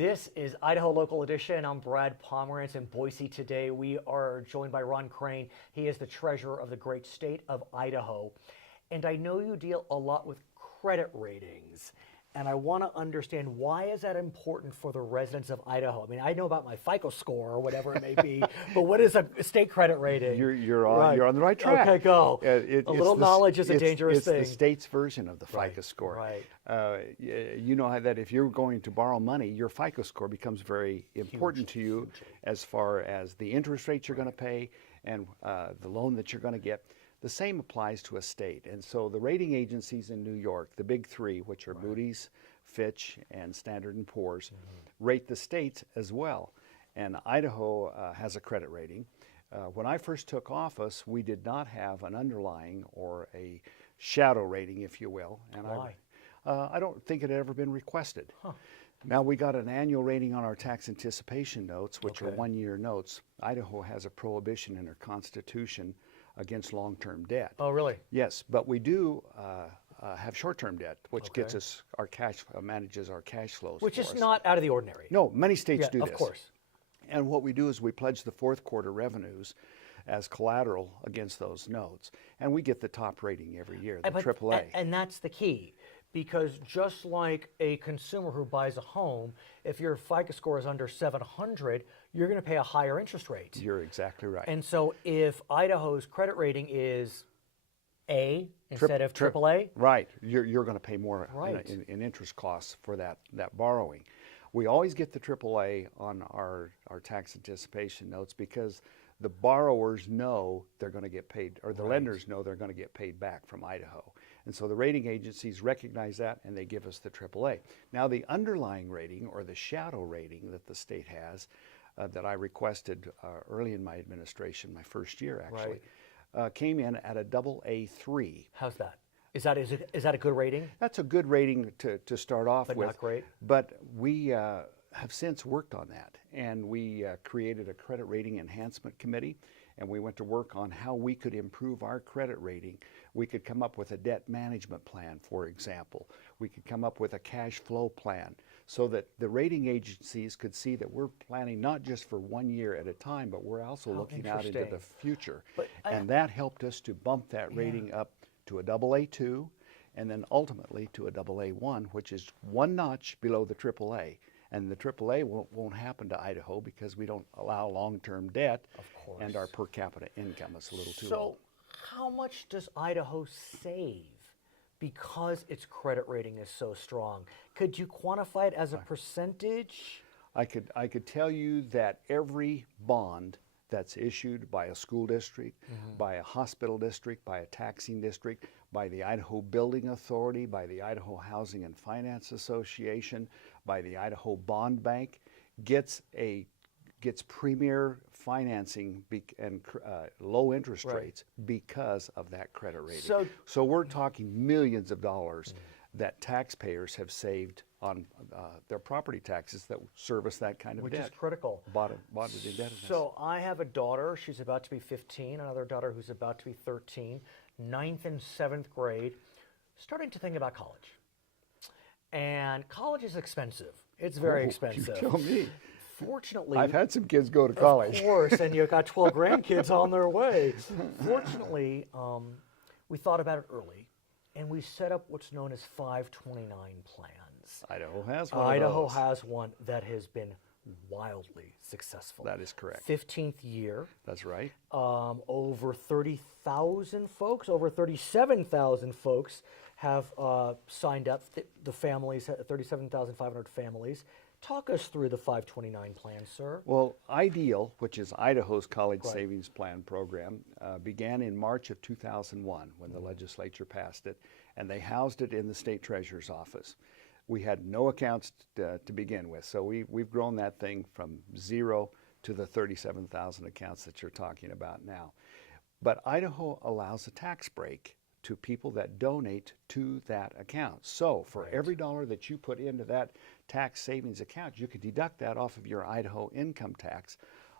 This is Idaho Local Edition. I'm Brad Pomerance in Boise today. We are joined by Ron Crane. He is the treasurer of the great state of Idaho. And I know you deal a lot with credit ratings. And I want to understand, why is that important for the residents of Idaho? I mean, I know about my FICO score or whatever it may be, but what is a state credit rating? You're on the right track. Okay, go. A little knowledge is a dangerous thing. It's the state's version of the FICO score. Right. You know that if you're going to borrow money, your FICO score becomes very important to you as far as the interest rates you're going to pay and the loan that you're going to get. The same applies to a state. And so the rating agencies in New York, the big three, which are Moody's, Fitch, and Standard & Poor's, rate the states as well. And Idaho has a credit rating. When I first took office, we did not have an underlying or a shadow rating, if you will. And why? I don't think it had ever been requested. Now we got an annual rating on our tax anticipation notes, which are one-year notes. Idaho has a prohibition in their constitution against long-term debt. Oh, really? Yes, but we do have short-term debt, which gets us our cash, manages our cash flows. Which is not out of the ordinary. No, many states do this. Of course. And what we do is we pledge the fourth quarter revenues as collateral against those notes, and we get the top rating every year, the AAA. And that's the key, because just like a consumer who buys a home, if your FICO score is under 700, you're going to pay a higher interest rate. You're exactly right. And so if Idaho's credit rating is A instead of AAA, right, you're going to pay more in interest costs for that borrowing. We always get the AAA on our tax anticipation notes because the borrowers know they're going to get paid, or the lenders know they're going to get paid back from Idaho. And so the rating agencies recognize that and they give us the AAA. Now the underlying rating, or the shadow rating that the state has, that I requested early in my administration, my first year actually, came in at a AA3. How's that? Is that a good rating? That's a good rating to start off with. But not great? But we have since worked on that, and we created a credit rating enhancement committee, and we went to work on how we could improve our credit rating. We could come up with a debt management plan, for example. We could come up with a cash flow plan so that the rating agencies could see that we're planning not just for 1 year at a time, but we're also looking out into the future. And that helped us to bump that rating up to a AA2, and then ultimately to a AA1, which is one notch below the AAA. And the AAA won't happen to Idaho because we don't allow long-term debt, and our per capita income is a little too low. So how much does Idaho save because its credit rating is so strong? Could you quantify it as a percentage? I could tell you that every bond that's issued by a school district, by a hospital district, by a taxing district, by the Idaho Building Authority, by the Idaho Housing and Finance Association, by the Idaho Bond Bank, gets premier financing and low interest rates because of that credit rating. So we're talking millions of dollars that taxpayers have saved on their property taxes that service that kind of debt. Which is critical. Bonded indebtedness. So I have a daughter, she's about to be 15, another daughter who's about to be 13, 9th and 7th grade, starting to think about college. And college is expensive. It's very expensive. You tell me. Fortunately, I've had some kids go to college. Of course, and you've got 12 grandkids on their way. Fortunately, we thought about it early, and we set up what's known as 529 plans. Idaho has one. Idaho has one that has been wildly successful. That is correct. 15th year. That's right. Over 30,000 folks, over 37,000 folks have signed up. The families, 37,500 families. Talk us through the 529 plan, sir. Well, IDEAL, which is Idaho's College Savings Plan program, began in March of 2001 when the legislature passed it, and they housed it in the state treasurer's office. We had no accounts to begin with, so we've grown that thing from 0 to the 37,000 accounts that you're talking about now. But Idaho allows a tax break to people that donate to that account. So for every dollar that you put into that tax savings account, you could deduct that off of your Idaho income tax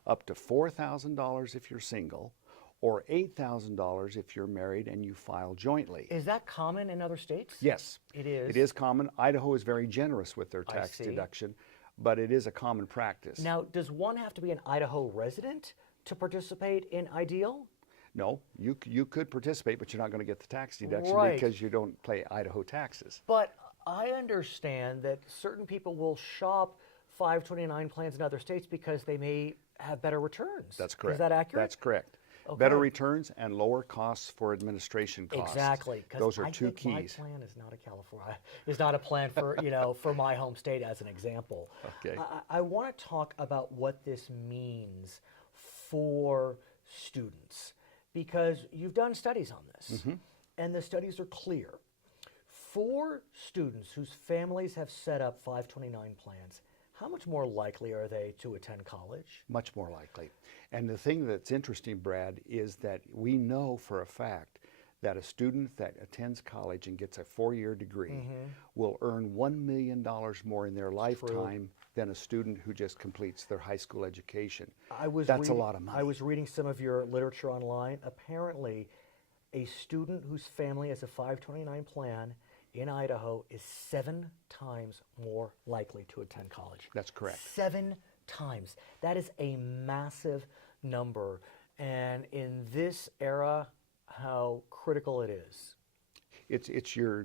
up to $4,000 if you're single, or $8,000 if you're married and you file jointly. Is that common in other states? Yes. It is? It is common. Idaho is very generous with their tax deduction, but it is a common practice. Now, does one have to be an Idaho resident to participate in Ideal? No, you could participate, but you're not going to get the tax deduction Right. because you don't pay Idaho taxes. But I understand that certain people will shop 529 plans in other states because they may have better returns. That's correct. Is that accurate? That's correct. Okay. Better returns and lower costs for administration costs. Exactly. 'Cause Those are I two think keys. My plan is not a California, is not a plan for for my home state as an example. Okay. I want to talk about what this means for students because you've done studies on this, and the studies are clear. For students whose families have set up 529 plans, how much more likely are they to attend college? Much more likely. And the thing that's interesting, Brad, is that we know for a fact that a student that attends college and gets a 4-year degree will earn $1 million more in their lifetime than a student who just completes their high school education. That's a lot of money. I was reading some of your literature online. Apparently, a student whose family has a 529 plan in Idaho is 7 times more likely to attend college. That's correct. 7 times. That is a massive number. And in this era, how critical it is. It's your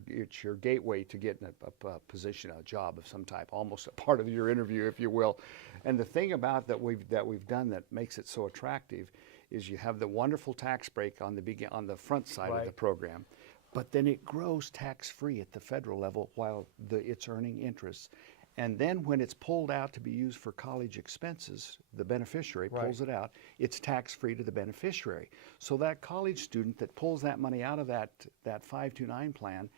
gateway to getting a position, a job of some type, almost a part of your interview, if you will. And the thing about that we've done that makes it so attractive is you have the wonderful tax break on the front side of the program, but then it grows tax-free at the federal level while it's earning interest. And then when it's pulled out to be used for college expenses, the beneficiary pulls it out, it's tax-free to the beneficiary. So that college student that pulls that money out of that 529 plan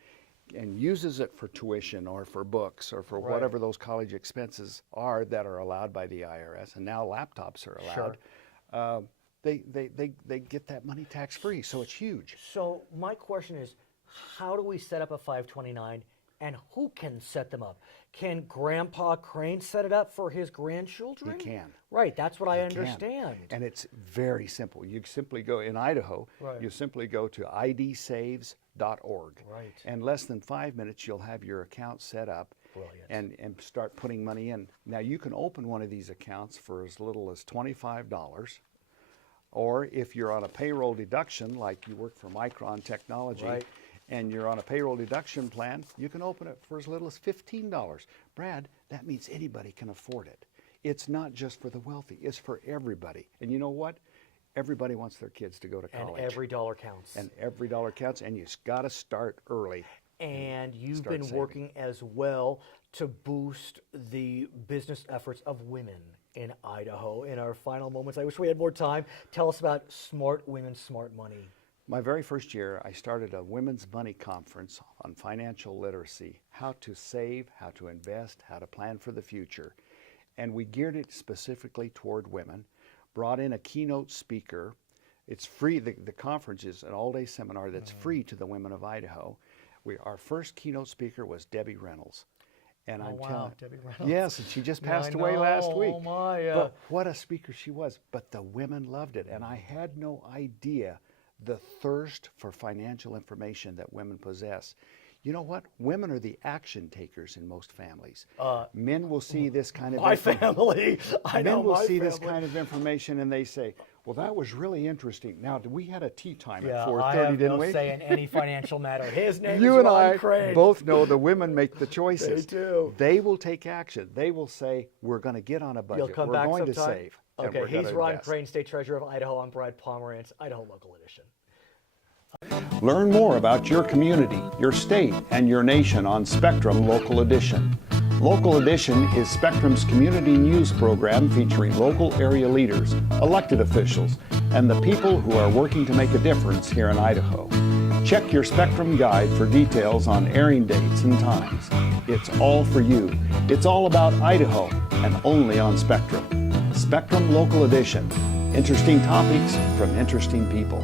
and uses it for tuition or for books or for whatever those college expenses are that are allowed by the IRS, and now laptops are allowed, they get that money tax-free, so it's huge. So my question is, how do we set up a 529 and who can set them up? Can Grandpa Crane set it up for his grandchildren? He can. Right, that's what I He understand. can. And it's very simple. You simply go, in Idaho, you simply go to idsaves.org. Right. And less than 5 minutes, you'll have your account set up. Brilliant. And start putting money in. Now, you can open one of these accounts for as little as $25. Or if you're on a payroll deduction, like you work for Micron Technology, and you're on a payroll deduction plan, you can open it for as little as $15. Brad, that means anybody can afford it. It's not just for the wealthy, it's for everybody. And you know what? Everybody wants their kids to go to college. And every dollar counts. And every dollar counts, and you've got to start early. And you've been working as well to boost the business efforts of women in Idaho. In our final moments, I wish we had more time. Tell us about Smart Women, Smart Money. My very first year, I started a women's money conference on financial literacy, how to save, how to invest, how to plan for the future. And we geared it specifically toward women, brought in a keynote speaker. It's free. The conference is an all-day seminar that's free to the women of Idaho. Our first keynote speaker was Debbie Reynolds. And I'm telling Debbie Reynolds. Yes, and she just passed away last week. Oh my! But what a speaker she was. But the women loved it, and I had no idea the thirst for financial information that women possess. You know what? Women are the action takers in most families. Men will see this kind of family. I know Men will my see family. this kind of information and they say, well, that was really interesting. Now, we had a tea time at I 4:30, have didn't no we? say in any financial matter. His name You is and Ron I Crane. both know the women make the choices. They do. They will take action. They will say, we're going to get on a budget. You'll come we're back going sometime? to save. and Okay, we're he's gonna Ron invest. Crane, State Treasurer of Idaho. I'm Brad Pomerance, Idaho Local Edition. Learn more about your community, your state, and your nation on Spectrum Local Edition. Local Edition is Spectrum's community news program featuring local area leaders, elected officials, and the people who are working to make a difference here in Idaho. Check your Spectrum guide for details on airing dates and times. It's all for you. It's all about Idaho and only on Spectrum. Spectrum Local Edition. Interesting topics from interesting people.